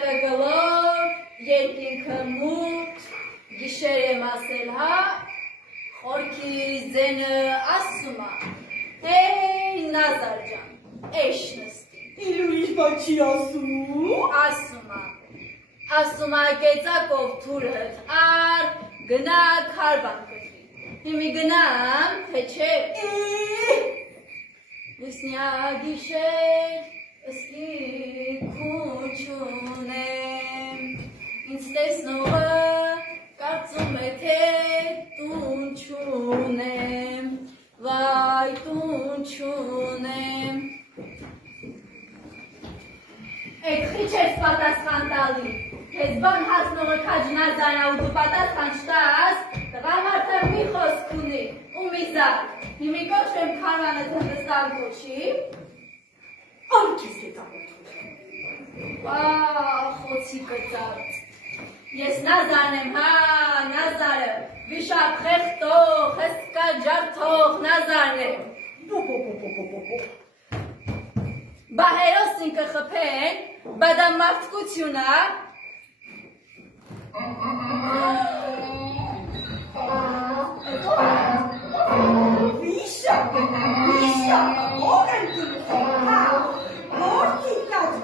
Տնակը գլոր, երկինքը մութ, գիշեր եմ ասել հա, խորքի զենը ասում է, հեյ Նազար ջան, էշ նստի։ Իլուրիշ բան չի ասում։ Ասում է կեցակով թուրըտ, ար գնա քարվան կտրի, հիմի գնամ, թե չէ։ Լուսնյա գիշեր, ըսկի քուն չունեմ, ինձ տեսնողը կարծում է, թե տուն չունեմ, վայ տուն չունեմ։ Էկ խիչ ես պատասխան տալի, քեզ բան հասնողը քաջ Նազարը ու դու պատասխան չտաս, տղամարդը մի խոսք ունի, ու մի զար, հիմի կոչվեմ քարվանը թնդստան կոչի։ Ան քեզ կետամոթում։ Խոցի կծած։ Ես Նազարն եմ, հա, Նազարը, վիշապ խեղտող, հսկա ջարդող Նազարն եմ։ Բա հերոսին կխփեն, բա դա մարդկություն է։ Վիշապ, ով եմ դուրս, հա, որդի կաց,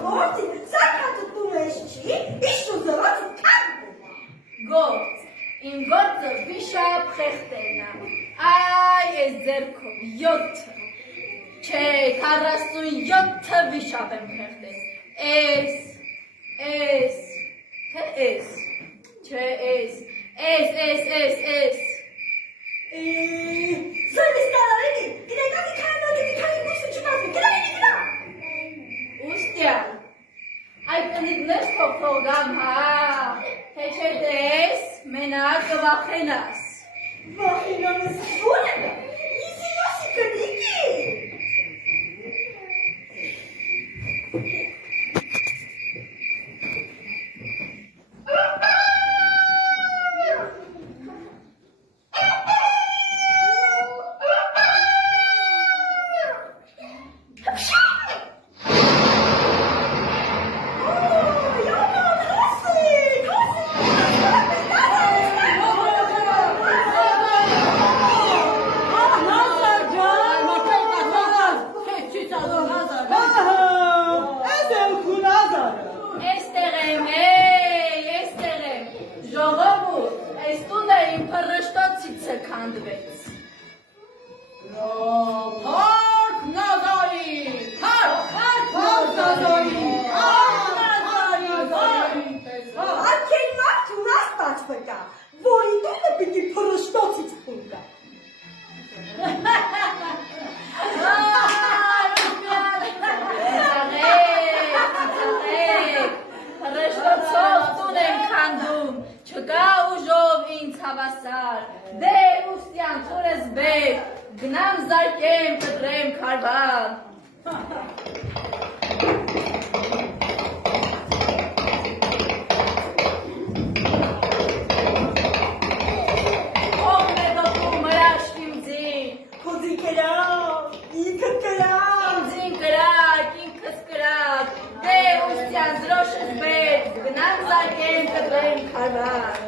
սակատը տունես չի, իշու զրացը կանգում։ Գործ, իմ գործը վիշապ խեղտելն է, այ ես ձերքով 7, չէ, 47 վիշապ եմ խեղտել, էս, Զորից տարարինի, գինեգատի քայնատի նույսը չկազմի, գնա։ ուստյա, այդ տնից ներս փոխողգամ, հա, թե չէ դես, մենակ կվախենաս։ Վախենանս ո՞ր է, իզի նոսի կնիկի։ Գնամ զարկեմ, կտրեմ քարվան։ Ողն է դոկում մրաշվիմ ձին։ Կոզի կրակ, ինքս կրակ։ Ինձին կրակ, ինքս կրակ, դե ուստյան զրոշս բետ, գնամ զարկեմ, կտրեմ քարվան։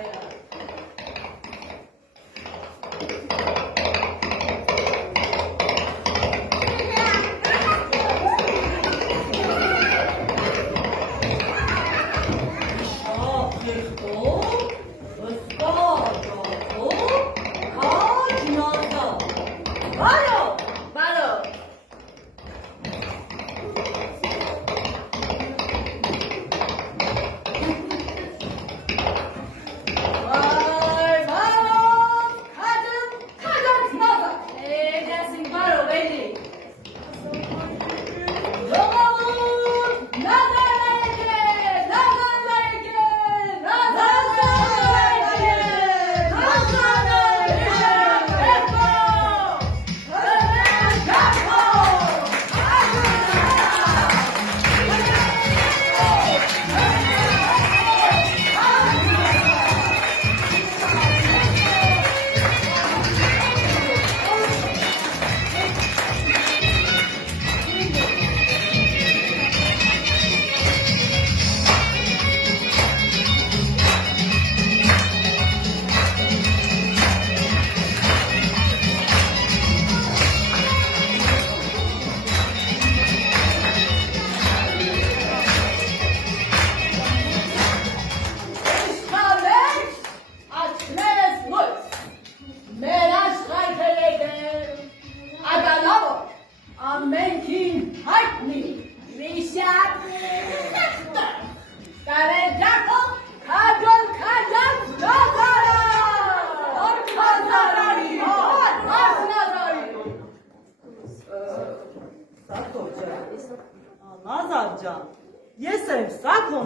Նազար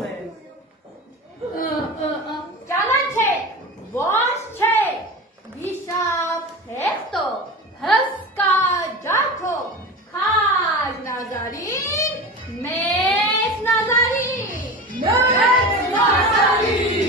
եմ։ Ճանաչե, ոչ չէ, վիշապ հեղտո, հսկա ջարդո, քաջ Նազարին, մեծ Նազարին, մեծ Նազարին։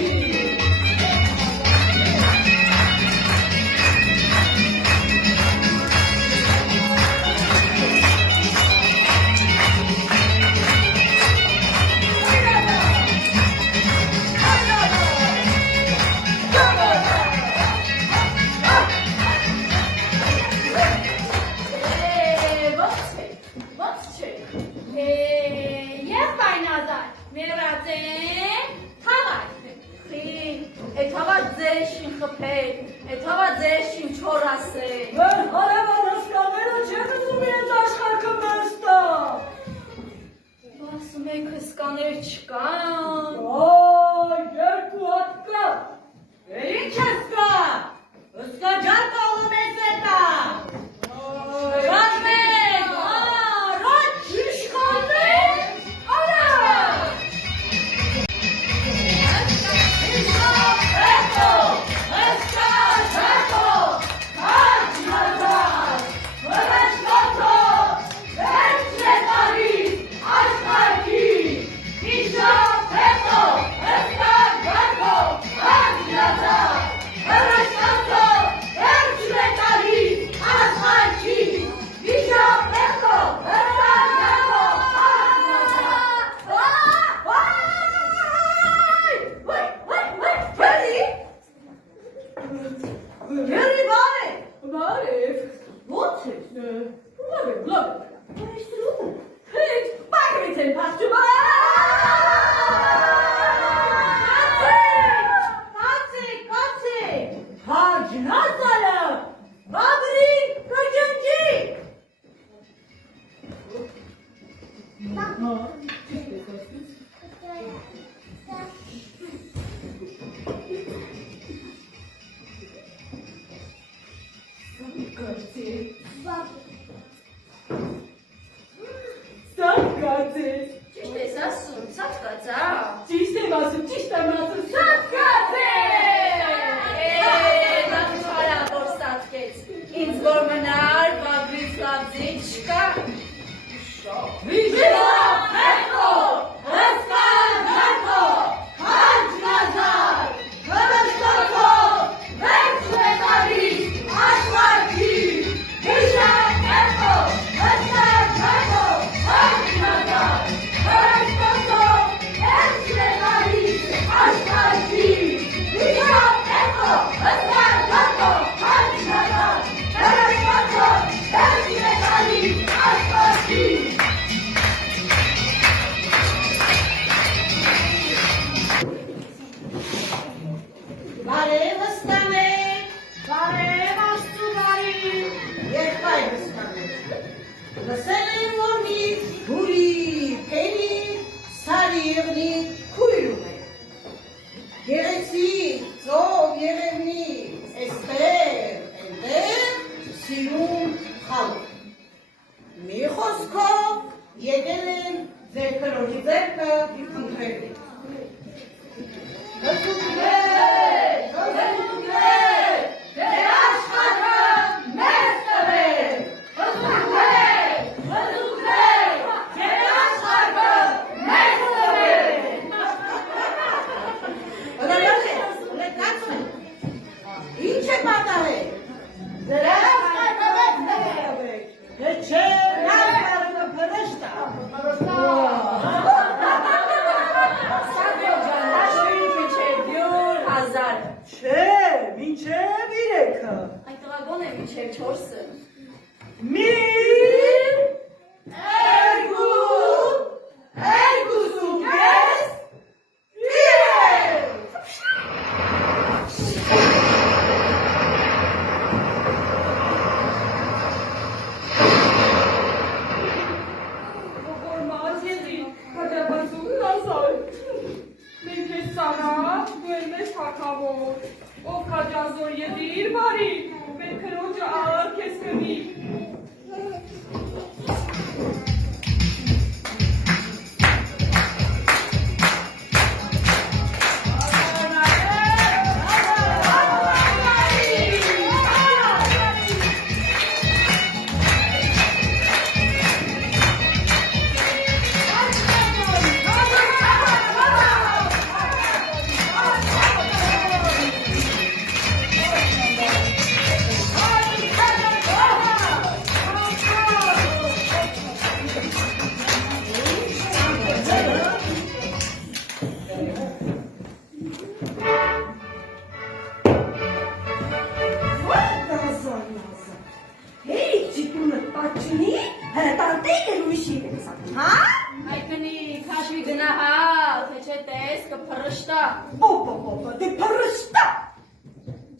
փրշտա։ Բոբոբոբո, դե փրշտա։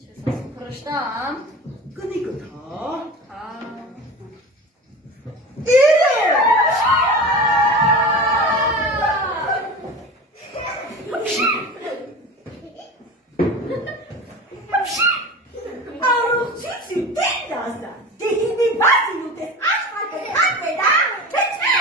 Չես ասում փրշտամ։ Կնի կթա։ Հա։ Առողջույթի դեն դասա։ Դե հիմի բացի ուտես աշխարհը հապե դա։ Թե չէ։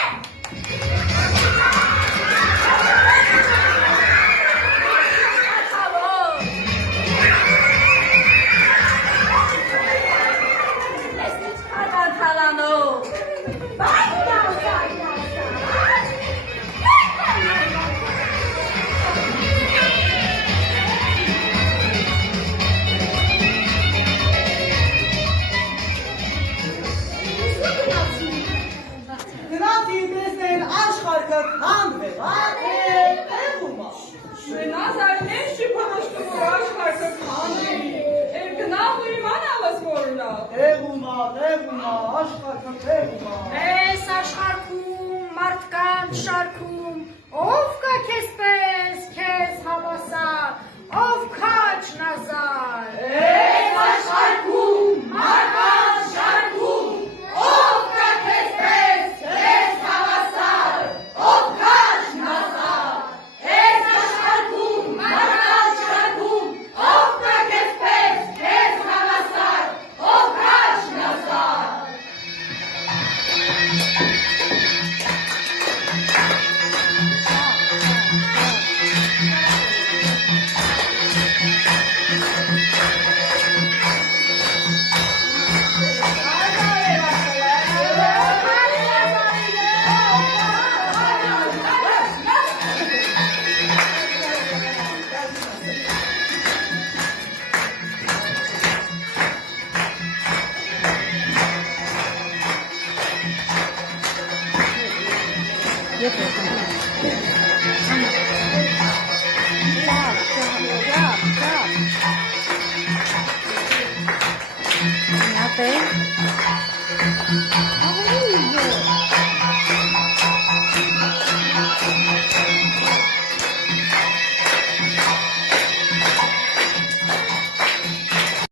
Գնացի տեսնել աշխարհը քանդվել, ադել էղումա։ Նազարներ շիփորոշտում աշխարհը քանդի։ Գնալու իման ավս որնա։ Էղումա, աշխարհը էղումա։ Այս աշխարհում մարդկանց շարքում ով կա քեզ պես, քեզ հավասար, ով քաջ նազար։ Այս աշխարհում մարդկանց շարքում ով կա քեզ պես, քեզ հավասար, ով քաջ նազար։ Այս աշխարհում մարդկանց շարքում ով կա քեզ պես, քեզ հավասար, ով քաջ նազար։ Եթե